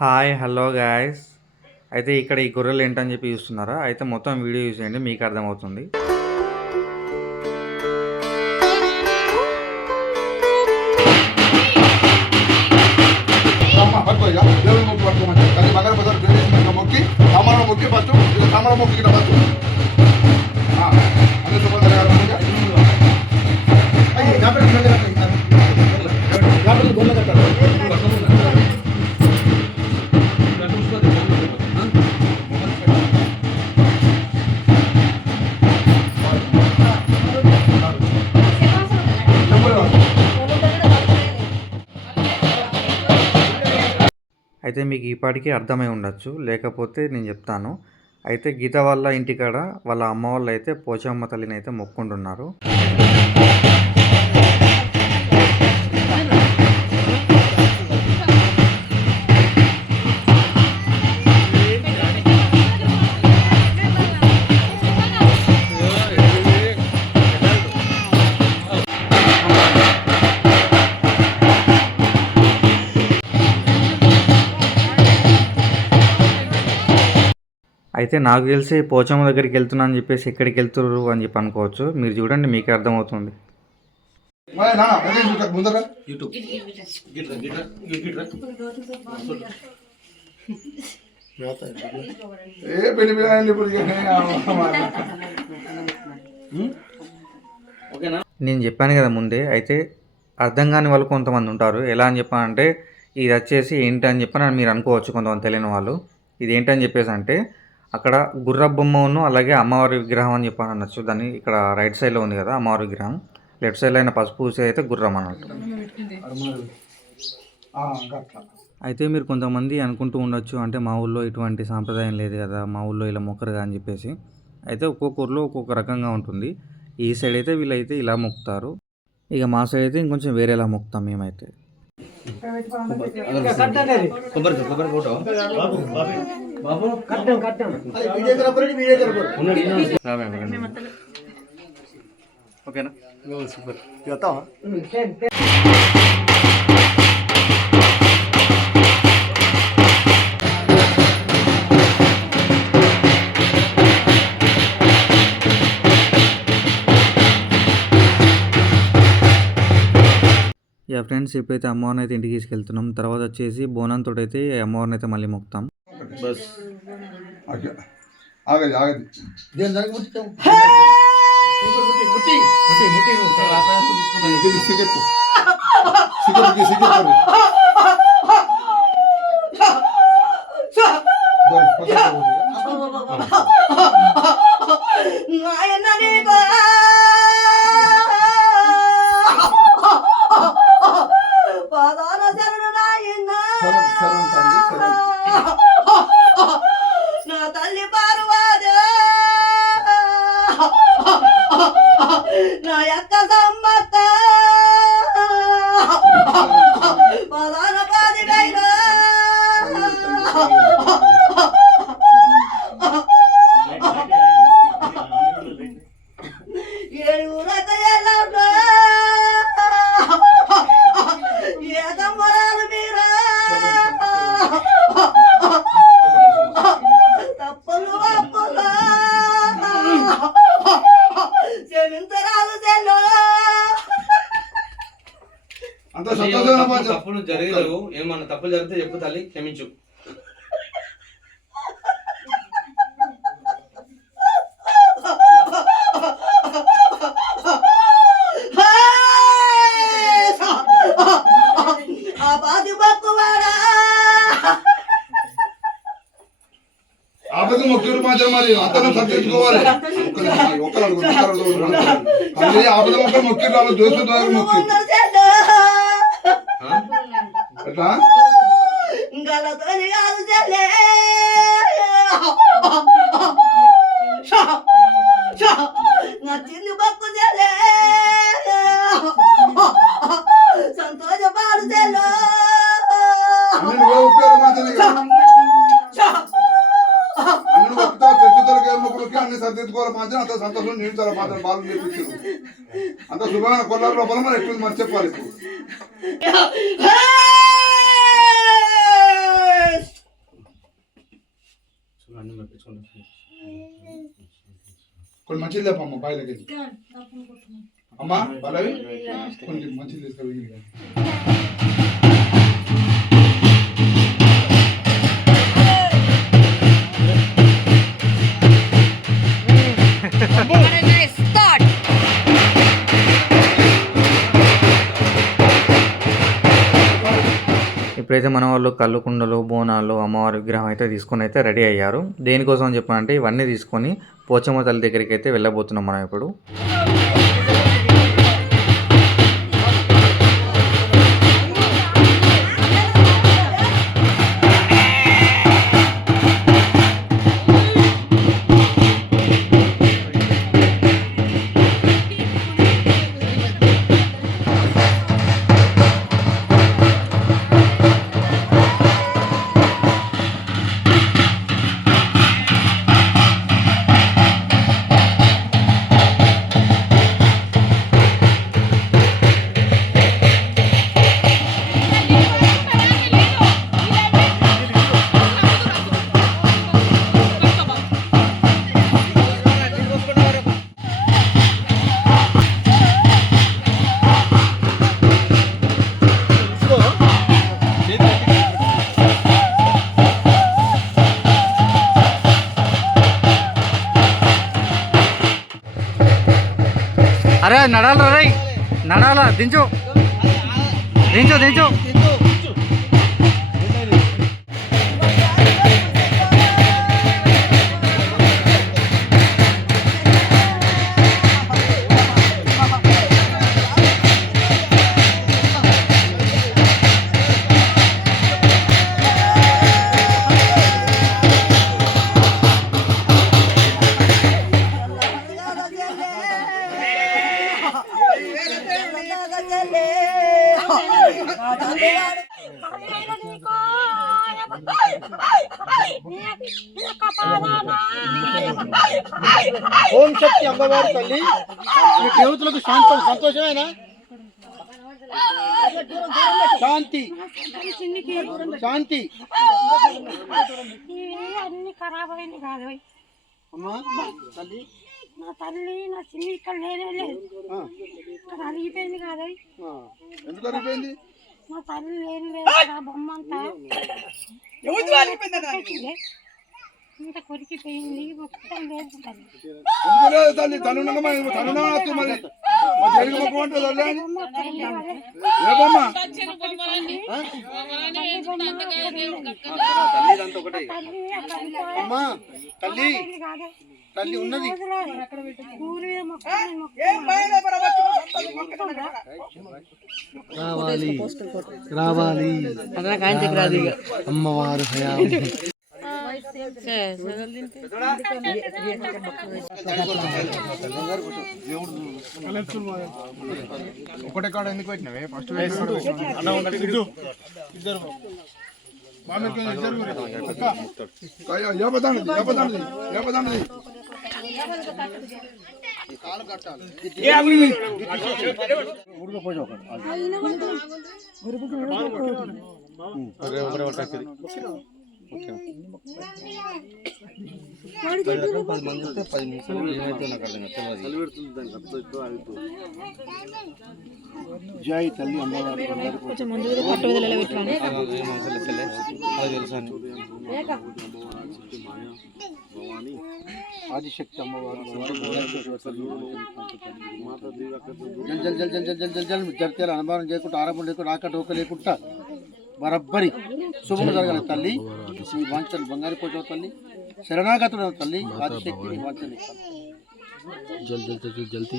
Hi hello guys. అయితే ఇక్కడ ఈ గొర్రెలు ఏంటని చెప్పి చూస్తున్నారా? అయితే మొత్తం వీడియో చూసేయండి, మీకు అర్థమవుతుంది. మొక్కి సామాన్లు మొక్కి పచ్చు సామాన్లు మొక్కి పచ్చు అయితే మీకు ఈపాటికి అర్థమై ఉండొచ్చు, లేకపోతే నేను చెప్తాను. అయితే గీత వాళ్ళ ఇంటికాడ వాళ్ళ అమ్మ వాళ్ళు అయితే పోచమ్మ తల్లిని అయితే మొక్కుంటున్నారు. అయితే నాకు తెలిసి పోచమ్మ దగ్గరికి వెళ్తున్నా అని చెప్పేసి ఎక్కడికి వెళ్తున్నారు అని చెప్పి అనుకోవచ్చు. మీరు చూడండి, మీకే అర్థమవుతుంది. నేను చెప్పాను కదా ముందే. అయితే అర్థం కాని వాళ్ళు కొంతమంది ఉంటారు. ఎలా అని చెప్పానంటే ఇది వచ్చేసి ఏంటి అని చెప్పని మీరు అనుకోవచ్చు, కొంతమంది తెలియని వాళ్ళు. ఇది ఏంటని చెప్పేసి అంటే అక్కడ గుర్ర బొమ్మను అలాగే అమ్మవారి విగ్రహం అని చెప్పని అనొచ్చు. దాన్ని ఇక్కడ రైట్ సైడ్లో ఉంది కదా అమ్మవారి విగ్రహం, లెఫ్ట్ సైడ్లో అయిన పసుపు పూసి అయితే గుర్రం అన్నట్టు. అయితే మీరు కొంతమంది అనుకుంటూ ఉండొచ్చు, అంటే మా ఊళ్ళో ఇటువంటి సాంప్రదాయం లేదు కదా, మా ఊళ్ళో ఇలా మొక్కరుగా అని చెప్పేసి. అయితే ఒక్కొక్క ఊర్లో ఒక్కొక్క రకంగా ఉంటుంది. ఈ సైడ్ అయితే వీళ్ళైతే ఇలా మొక్కుతారు, ఇక మా సైడ్ అయితే ఇంకొంచెం వేరేలా మొక్కుతాం మేమైతే. ఓకేనా, సూపర్. యా ఫ్రెండ్స్, ఇప్పుడైతే అమ్మవారిని అయితే ఇంటికి తీసుకెళ్తున్నాం. తర్వాత వచ్చేసి బోనంతో అయితే అమ్మవారిని అయితే మళ్ళీ మొక్కుతాం. బస్ నా తల్లి పార్వతి నా యొక్క సమ్మత పదాన పాది వేలు ఏడుగురక ఎల్లమ్మ ఏకమ్మరాలు మీరా తప్పులు అప్పులు క్షమించరాలు చెల్లు. తప్పులు జరగలేవు, ఏమన్నా తప్పులు జరిగితే చెప్పు తల్లి, క్షమించు. ఆ బాధి బక్కువాడా ఆపద మొక్కలు మాత్రం మరి అతను సర్దించుకోవాలి. ఆపద మొక్కలు మొక్కి రాళ్ళు దోసు ద్వారా మొక్కి ఎట్లా గలతోని కాదు చెల్లే నచ్చింది బక్కు చెల్లే సంతోషపాడు చెల్లు అన్ని సర్దిద్దుకోవాలి మాత్రం అంత సంతోషం నీళ్ళు మాత్రం బాగా నేర్పించారు. అంత శుభమైన కొల్లారు లోపల మరి ఎట్టుంది మరి చెప్పాలి ఇప్పుడు. కొన్ని మంచిది లేపమ్మ బాయిలకి అమ్మా పల్లవి కొంచెం మంచిది తీసుకెళ్ళి ఇప్పుడైతే మన వాళ్ళు కళ్ళు కుండలు బోనాలు అమ్మవారి విగ్రహం అయితే తీసుకొని అయితే రెడీ అయ్యారు. దేనికోసం అని చెప్పాలంటే ఇవన్నీ తీసుకొని పోచమ్మ తల్లి దగ్గరికి అయితే వెళ్ళబోతున్నాం మనం ఇప్పుడు. అరే నడాలరా రై నడాలా దించు దించు దించు ఓం శక్తి అమ్మవారి తల్లి ఈ దేవతలకు శాంతం సంతోషమేనా? శాంతి శాంతి అన్ని ఖరాబ్ అయింది కాదు అమ్మా తల్లి నా తల్లి నా చిన్ని ఇక్కడ లేనే లేదు ఇక్కడ అరిగిపోయింది కాదు ఎందుకు అరిగిపోయింది? నా తల్లి లేని లేదు నా బొమ్మ అంతా ఇంత కొరికిపోయింది మొత్తం లేదు తల్లి. ఎందుకు లేదు తల్లి? తనుండగా తను మరి జరిగి మొక్కమంటే తల్లి అని ఏ బొమ్మ? అమ్మా తల్లి తల్లి ఉన్నది రావాలి రావాలి అమ్మవారు ఒకటే కాడ ఎందుకు పెట్టినవే? ఫస్ట్ జై తల్లి అమ్మవారు ఆదిశక్తి అమ్మవారు జల్ జల్ జల్ జల్ జల్ జల్ జల్ జరితే అనుమానం చేయకుండా ఆరంభం లేకుండా ఆక డోక లేకుండా బరబ్బరి శుభం జరగాలి తల్లి. నీ వాంఛలు బంగారు పోచవ తల్లి, శరణాగతుడు తల్లి ఆదిశక్తి నీ వాంఛలు జల్ జల్ జల్ జల్తీ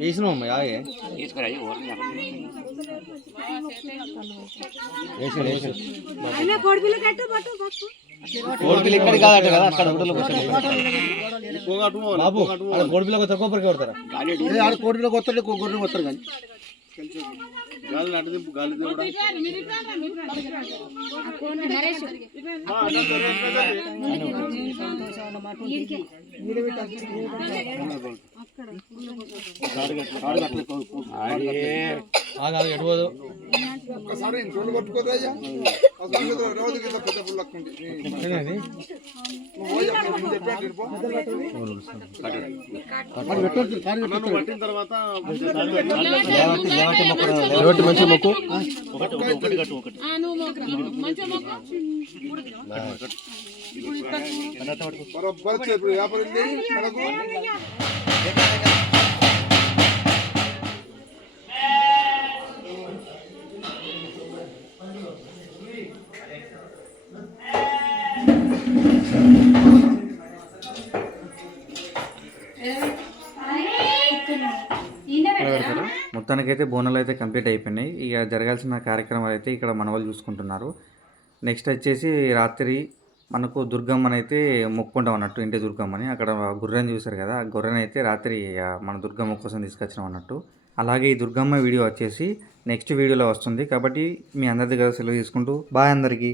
వేసినావు అమ్మ యాగే కోడిపిల్ల ఇక్కడ కాదట కదా అక్కడ బాబు కోడిపిల్ల తక్కువ పరికి కొడతారా ఆడ కోడిలో కొత్తాడు గొర్రెలు కొత్తారు కానీ గాలి అటు దింపు గాలి దింపు ఎటుపోదు ఒక్కసారి ఇంట్లో కొట్టుకోదయ్యా రోజు కింద పెద్ద పుల్ల పట్టిన తర్వాత మంచి మొక్కు బరబ్బర్ ఇప్పుడు వ్యాపారం మనకు మొత్తానికైతే బోనాలు అయితే కంప్లీట్ అయిపోయినాయి. ఇక జరగాల్సిన కార్యక్రమాలు అయితే ఇక్కడ మన వాళ్ళు చూసుకుంటున్నారు. నెక్స్ట్ వచ్చేసి రాత్రి మనకు దుర్గమ్మనైతే మొక్కుంటాం అన్నట్టు, ఇంటి దుర్గమ్మని. అక్కడ గుర్రెని చూసారు కదా, ఆ గుర్రెని అయితే రాత్రి మన దుర్గమ్మ కోసం తీసుకొచ్చినాం అన్నట్టు. అలాగే ఈ దుర్గమ్మ వీడియో వచ్చేసి నెక్స్ట్ వీడియోలో వస్తుంది. కాబట్టి మీ అందరి దగ్గర సెలవు తీసుకుంటూ బాయ్ అందరికీ.